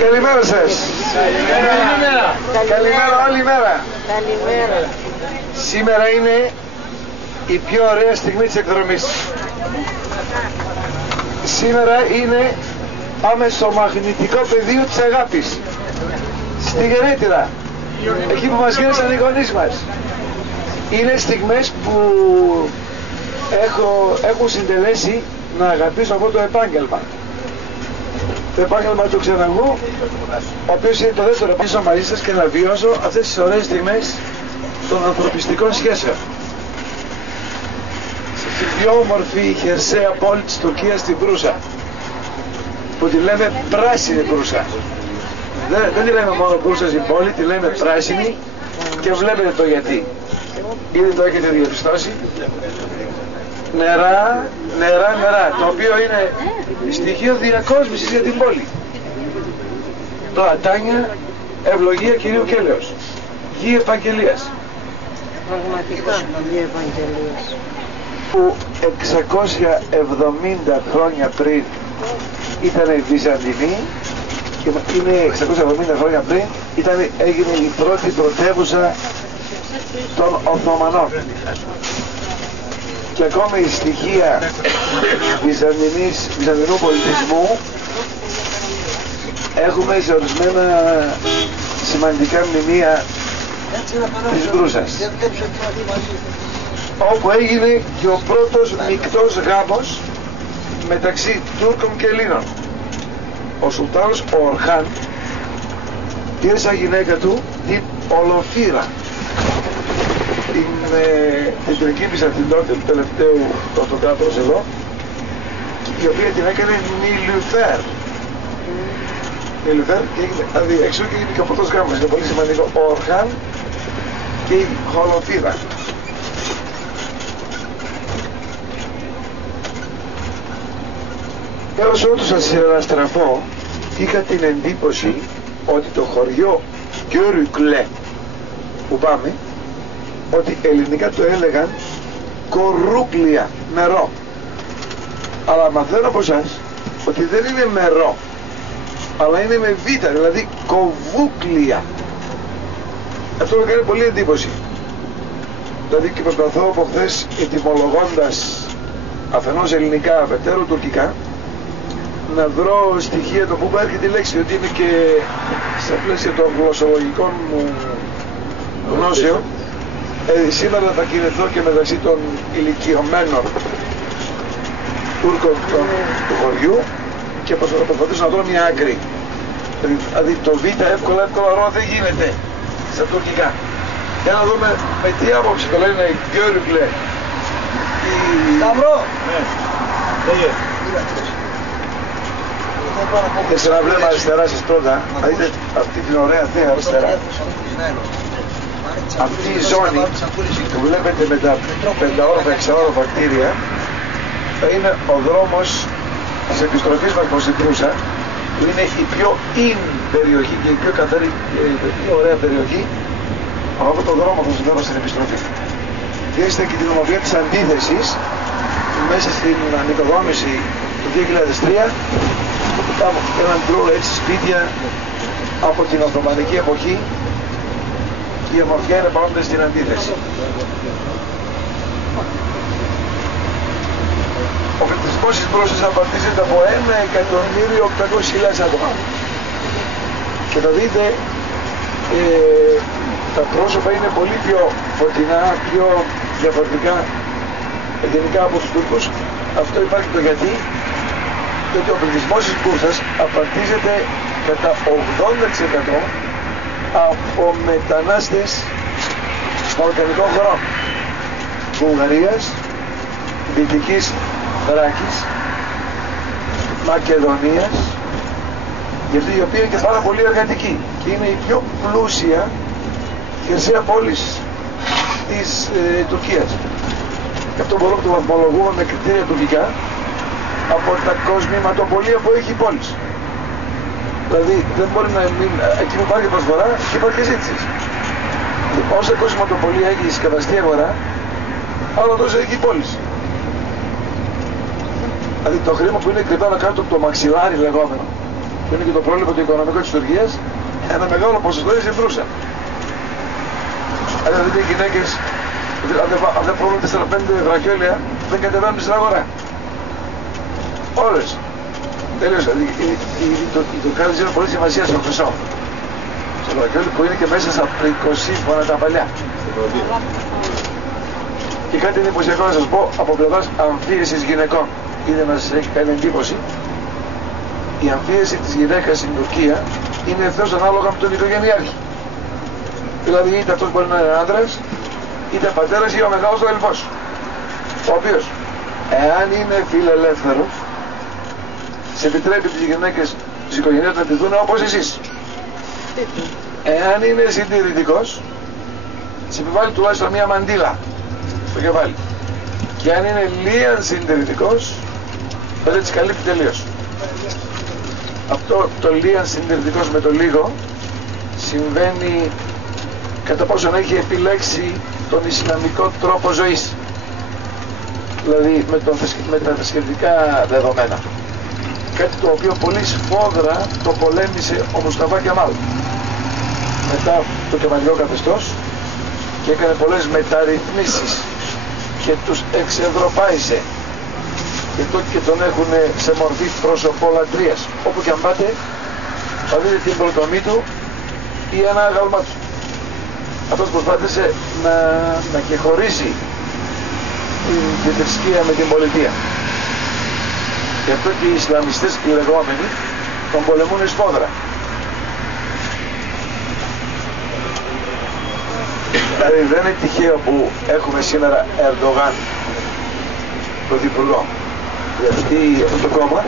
Καλημέρα σας. Καλημέρα όλη μέρα. Καλημέρα. Σήμερα είναι η πιο ωραία στιγμή της εκδρομής. Σήμερα είναι, πάμε στο μαγνητικό πεδίο της αγάπης. Στη Γενέτειρα, εκεί που μας γέννησαν οι γονείς μας. Είναι στιγμές που έχω συντελέσει να αγαπήσω αυτό το επάγγελμα. Το επάγγελμα του ξεναγού, ο οποίος είναι το δεύτερο επάγγελμα μαζί σας, και να βιώσω αυτές τις ωραίες στιγμές των ανθρωπιστικών σχέσεων. Στην πιο όμορφη χερσαία πόλη της Τουρκίας, την Μπρούσα, που τη λέμε πράσινη Μπρούσα. Δεν τη λέμε μόνο Μπρούσα στην πόλη, τη λέμε πράσινη, και βλέπετε το γιατί. Ήδη το έχετε διαπιστώσει. Νερά, το οποίο είναι στοιχείο διακόσμησης για την πόλη. Πλατάνια, ευλογία Κυρίου Κέλεος, γη επαγγελίας. Πραγματικά γη επαγγελίας. Που 670 χρόνια πριν ήταν Βυζαντινή, και είναι 670 χρόνια πριν έγινε η πρώτη πρωτεύουσα των Οθωμανών. Και ακόμη η στοιχεία βυζαντινού πολιτισμού έχουμε σε ορισμένα σημαντικά μνημεία της Μπρούσας, όπου έγινε και ο πρώτος μεικτός γάμος μεταξύ Τούρκων και Ελλήνων. Ο Σουλτάνος ο Ορχάν πήρε σαν γυναίκα του την Ολοφύρα, την πριγκίπισσα την τότε του τελευταίου πρωτοκράτορος εδώ, η οποία την έκανε Νιλουφέρ. Και έγινε έξω και έγινε και ο πρώτος γάμος. Είναι πολύ σημαντικό. Ο Ορχάν και η Ολοφύρα. Έως ότου σας συναναστραφώ, είχα την εντύπωση ότι το χωριό Γκιόρουκλε που πάμε, ότι ελληνικά το έλεγαν κορούκλια, μερό. Αλλά μαθαίνω από εσάς ότι δεν είναι μερό, αλλά είναι με β, δηλαδή κοβούκλια. Αυτό μου κάνει πολύ εντύπωση. Δηλαδή, και προσπαθώ από χθες, ετυμολογώντας αφενός ελληνικά, αφετέρου τουρκικά, να βρω στοιχεία το που έρχεται η λέξη, ότι είναι και στα πλαίσια των γλωσσολογικών μου γνώσεων. Σήμερα θα κινηθώ και μεταξύ των ηλικιωμένων Τούρκων του χωριού και θα προσπαθήσω να βρω μια άκρη. Δηλαδή το β εύκολα ρο δεν γίνεται στα τουρκικά. Για να δούμε με τι άποψη το λένε Γκιόρουκλε. Σταυρό! Σε ένα βλέμμα αριστερά σας πρώτα, θα δείτε αυτή την ωραία θέα αριστερά. Αυτή η ζώνη που βλέπετε με τα 5όροφα, 6όροφα κτίρια θα είναι ο δρόμος της επιστροφής μας προς την Μπρούσα, που είναι η πιο περιοχή και η πιο καθαρή και η πιο ωραία περιοχή. Από αυτόν τον δρόμο θα συνδέω στην επιστροφή. Δείστε και την ομορφιά της αντίθεσης μέσα στην ανοικοδόμηση του 2003. Πάμε έναν ντρό έτσι σπίτια από την Οθωμανική εποχή. Η ομορφιά είναι παρόντες στην αντίθεση. Ο πληθυσμός της Μπρούσας απαρτίζεται από 1.800.000 άτομα. Και θα δείτε τα πρόσωπα είναι πολύ πιο φωτεινά, πιο διαφορετικά γενικά από τους Τούρκους. Αυτό υπάρχει το γιατί, διότι ο πληθυσμός της Μπρούσας απαρτίζεται κατά 80% από μετανάστες βαλκανικών χωρών, Βουλγαρίας, Δυτικής Θράκης, Μακεδονίας, και αυτή η οποία είναι και πάρα πολύ εργατική και είναι η πιο πλούσια χερσαία πόλη της Τουρκίας. Και αυτό μπορούμε να το βαθμολογούμε με κριτήρια τουρκικά από τα κοσμηματοπολία που έχει η πόλη. Δηλαδή δεν μπορεί να μην, εκεί που υπάρχει προσφορά και υπάρχει και ζήτηση. Όσα κοσμηματοπολία έχει η σκευαστή αγορά, άλλο τόσο έχει η πόλη. Δηλαδή το χρήμα που είναι κρυμμένο κάτω από το μαξιλάρι λεγόμενο, που είναι και το πρόβλημα το οικονομικό της Τουρκίας, ένα μεγάλο ποσοστό είναι στην Προύσα. Αλλά δηλαδή οι γυναίκες, αν δεν πρόβλημα 4-5 βραχιόλια, δεν κατεβαίνουν στην αγορά. Όλες. Τελείως. Οι Τουρκάδες είναι πολύ σημασία στο χρυσό. Στο βραχιόλι που είναι και μέσα στα πρικοσύμφωνα τα παλιά. Και κάτι είναι εντυπωσιακό να σας πω από πλευράς αμφίεσης γυναικών. Είναι να σας έχει κάνει εντύπωση. Η αμφίεση της γυναίκας στην Τουρκία είναι ευθέως ανάλογα με τον οικογενειάρχη. Δηλαδή είτε αυτός μπορεί να είναι άντρας, είτε πατέρας ή ο μεγάλος του αδελφός. Ο οποίος, εάν είναι φιλελεύθερος, σε επιτρέπει τις γυναίκες της οικογένειας να τη δουν όπως εσείς. Εάν είναι συντηρητικός, σε επιβάλλει τουλάχιστον μία μαντήλα στο κεφάλι. Και αν είναι λίαν συντηρητικός, τότε τις καλύπτει τελείως. Αυτό το λίαν συντηρητικός με το λίγο συμβαίνει κατά πόσον έχει επιλέξει τον Ισλαμικό τρόπο ζωής. Δηλαδή με τα θρησκευτικά δεδομένα. Κάτι το οποίο πολύ σφόδρα το πολέμησε ο Μουσταφά Κεμάλ μετά το κεμαλικό καθεστώς και έκανε πολλές μεταρρυθμίσεις και τους εξευρωπάησε και τον έχουν σε μορφή προσωπολατρίας. Όπου και αν πάτε θα δείτε την προτομή του ή ένα αγάλμα του. Αυτός προσπάθησε να ξεχωρίσει την θρησκεία με την πολιτεία. Γι' αυτό και οι Ισλαμιστές οι λεγόμενοι τον πολεμούν σφόδρα. Δηλαδή δεν είναι τυχαίο που έχουμε σήμερα Ερντογάν πρωθυπουργό. Γιατί αυτό το κόμμα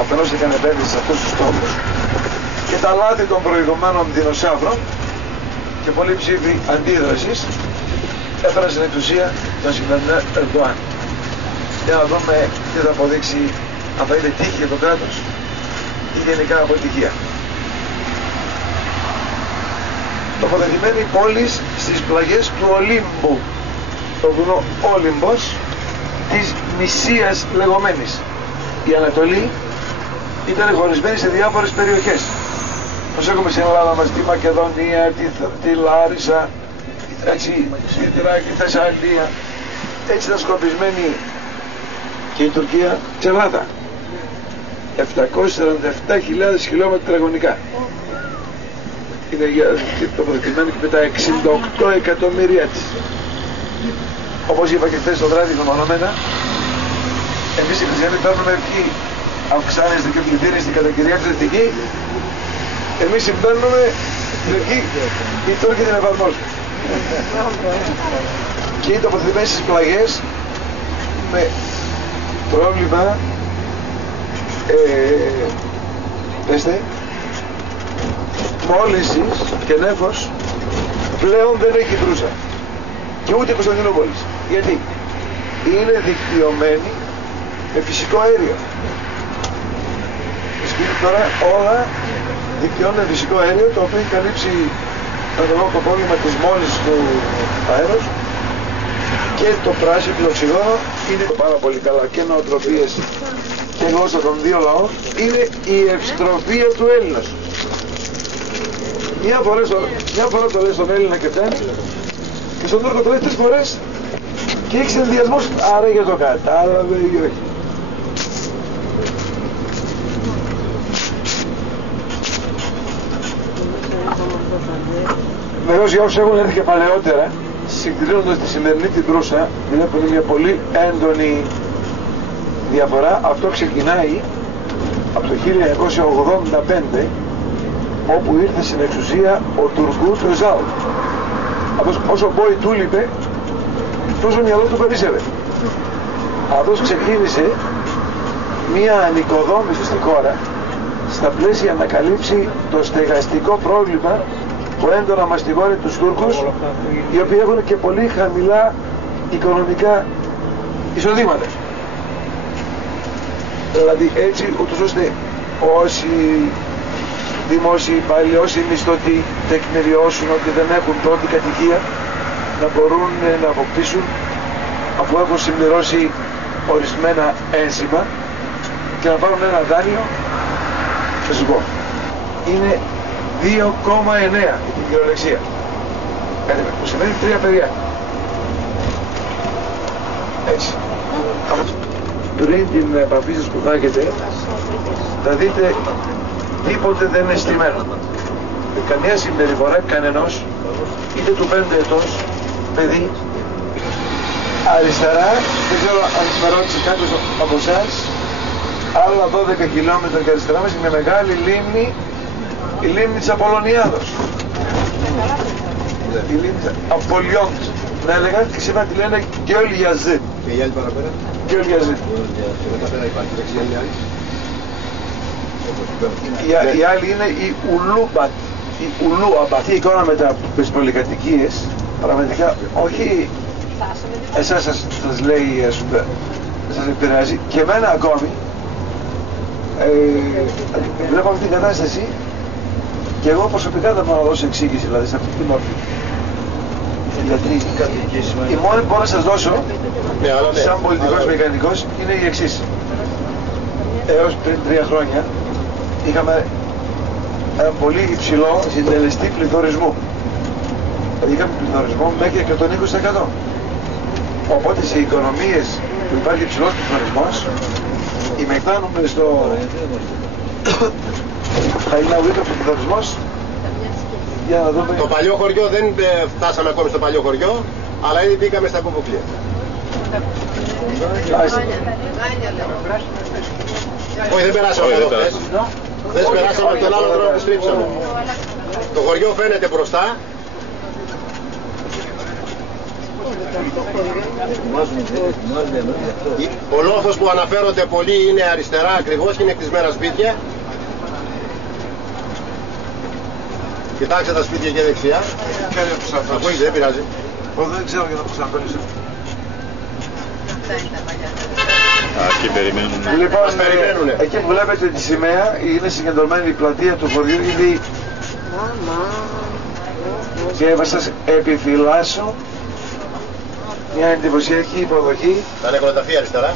αφενός έκανε επένδυση σε αυτούς τους τόπους και τα λάθη των προηγουμένων δεινοσαύρων και πολλοί ψήφοι αντίδρασης έφεραν στην εξουσία τον σημερινό Ερντογάν. Για να δούμε τι θα αποδείξει, αν θα είναι τύχη για το κράτος ή γενικά αποτυχία. Τοποθετημένη πόλη στις πλαγιές του Ολύμπου, το βουνό Όλυμπος της Μυσίας λεγόμενης. Η Ανατολή ήταν χωρισμένη σε διάφορες περιοχές. Όπως έχουμε στην Ελλάδα μας τη Μακεδονία, τη Λάρισα, έτσι, τη Θεσσαλία. Έτσι ήταν σκορπισμένη και η Τουρκία τσελάτα. 747.000 χιλιόμετρα τετραγωνικά. Είναι τοποθετημένη και με τα 68 εκατομμύρια της. Όπως είπα και χθες το βράδυ μεμονωμένα, εμείς οι χριστιανοί παίρνουμε ευχή. Αυξάνεστε και πληθύνεστε κατά κυρία Χριστική, εμείς συμπαίρνουμε την ευχή, οι Τούρκοι την εφαρμόζουν. Και είναι τοποθετημένοι στις πλαγιές με πρόβλημα μόλυνσης και νέφος πλέον δεν έχει Δρούσα και ούτε Κωνσταντινούπολης. Γιατί είναι δικτυωμένη με φυσικό αέριο. Τώρα όλα δικτυώνουν με φυσικό αέριο, το οποίο έχει καλύψει το πρόβλημα της μόλυνσης του αέρος και το πράσινο οξυγόνο. Είναι πάρα πολύ καλά και νοοτροπίες και γλώσσα των δύο λαών. Είναι η ευστροφία του Έλληνας. Μια φορά το λέει στον Έλληνα και φτάνει και στον Τούρκο το λέει 3 φορές και έχει συνδυασμούς, άρα για το κατάλαβε ή όχι. Βεβαίως για όσους έχουν έρθει και παλαιότερα, συγκρίνοντας τη σημερινή την Δρούσα, βλέπουν μια πολύ έντονη διαφορά. Αυτό ξεκινάει από το 1985, όπου ήρθε στην εξουσία ο Τουρκούς Özal. Αυτός όσο μπόι του λείπε, τόσο μυαλό του περίσσευε. Αυτός ξεκίνησε μια ανοικοδόμηση στη χώρα, στα πλαίσια να καλύψει το στεγαστικό πρόβλημα που έντονα μαστιγώνει τους Τούρκους, οι οποίοι έχουν και πολύ χαμηλά οικονομικά εισοδήματα. Δηλαδή έτσι ούτως ώστε όσοι δημόσιοι υπάλληλοι, όσοι μισθωτοί τεκμηριώσουν ότι δεν έχουν πρώτη κατοικία, να μπορούν να αποκτήσουν, αφού έχουν συμπληρώσει ορισμένα ένσημα, και να πάρουν ένα δάνειο θα σου πω. Είναι 2,9 η κυριολεξία. Που σημαίνει 3 παιδιά. Έτσι. Πριν την επαφή σας που θα έχετε, θα δείτε τίποτε δεν είναι στημένο. Καμία συμπεριφορά κανενός, είτε του 5 ετός παιδί, αριστερά, δεν ξέρω αν με ρώτησε κάποιος από εσάς, άλλα 12 χιλιόμετρα και αριστερά μας είναι μεγάλη λίμνη, η λίμνη της Απολωνιάδος. Η λίμνη της Απολιόντος. Να έλεγα και σήμερα τη λένε Γκιόλ Γιαζί. Και η άλλη παραπέρα. Γκιόλ Γιαζί. Μετά πέρα υπάρχει, δεξιά είναι η άλλη. Η άλλη είναι η Ουλούμπατ. Η Ουλούαμπα. Αυτή η εικόνα με τις πολυκατοικίες, πραγματικά όχι εσάς σας λέει, σας επηρεάζει και εμένα ακόμη. Βλέπω αυτή την κατάσταση και εγώ προσωπικά δεν μπορώ να δώσω εξήγηση, δηλαδή σε αυτή την όρθια. Γιατί η μόνη που μπορώ να σας δώσω, σαν πολιτικός μηχανικός, είναι η εξής. Έως πριν 3 χρόνια είχαμε ένα πολύ υψηλό συντελεστή πληθωρισμού. Δηλαδή είχαμε πληθωρισμό μέχρι και τον 20%. Οπότε σε οικονομίες που υπάρχει υψηλός πληθωρισμός, ημεκτάνουμε στο χαϊλαουίτρο πληθωρισμός. Για να δούμε. Το παλιό χωριό δεν φτάσαμε ακόμη στο παλιό χωριό, αλλά ήδη μπήκαμε στα κουβουκλία. Όχι, δεν περάσαμε εδώ χθες. Δεν περάσαμε από τον άλλο δρόμο που στρίψαμε. Το χωριό φαίνεται μπροστά. Ο λόφος που αναφέρονται πολλοί είναι αριστερά ακριβώς και είναι κτισμένα σπίτια. Κοιτάξτε τα σπίτια και δεξιά. Από εκεί δεν πειράζει. Δεν ξέρω για να προσανατολίσω. Εκεί περιμένουν. Λοιπόν, εκεί που βλέπετε τη σημαία είναι συγκεντρωμένη η πλατεία του χωριού ήδη. Και σας επιφυλάσσω μια εντυπωσιακή υποδοχή. Τα νεκροταφεία αριστερά.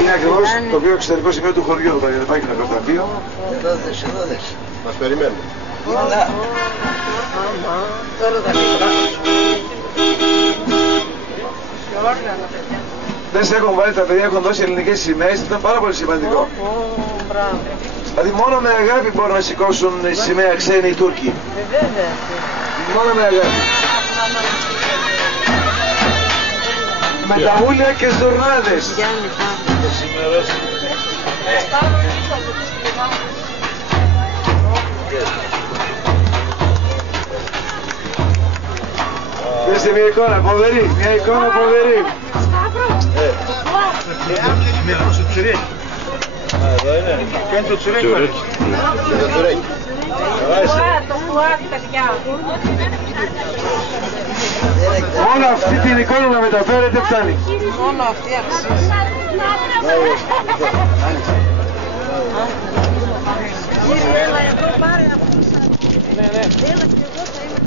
Είναι ακριβώς το πιο εξωτερικό σημείο του χωριού εδώ, γιατί υπάρχει νεκροταφείο. Εδώ δες. Μας περιμένουν. Δεν σε έχουν βάλει, τα παιδιά έχουν δώσει ελληνικές σημαίες, ήταν πάρα πολύ σημαντικό. Δηλαδή μόνο με αγάπη μπορούν να σηκώσουν σημαία ξένοι οι Τούρκοι. Μόνο με αγάπη. Με τα ούλια και στουρνάδες. Δέστε μια εικόνα φοβερή, μια εικόνα φοβερή. Εδώ είναι. Ποιο είναι το τσουρέκι? Το τσουρέκι. Μόνο αυτή την εικόνα να μεταφέρετε φτάνει. Μόνο αυτή αξίζει. Κύριε, έλα εδώ πάρε από τους. Έλα και εγώ θα είμαι.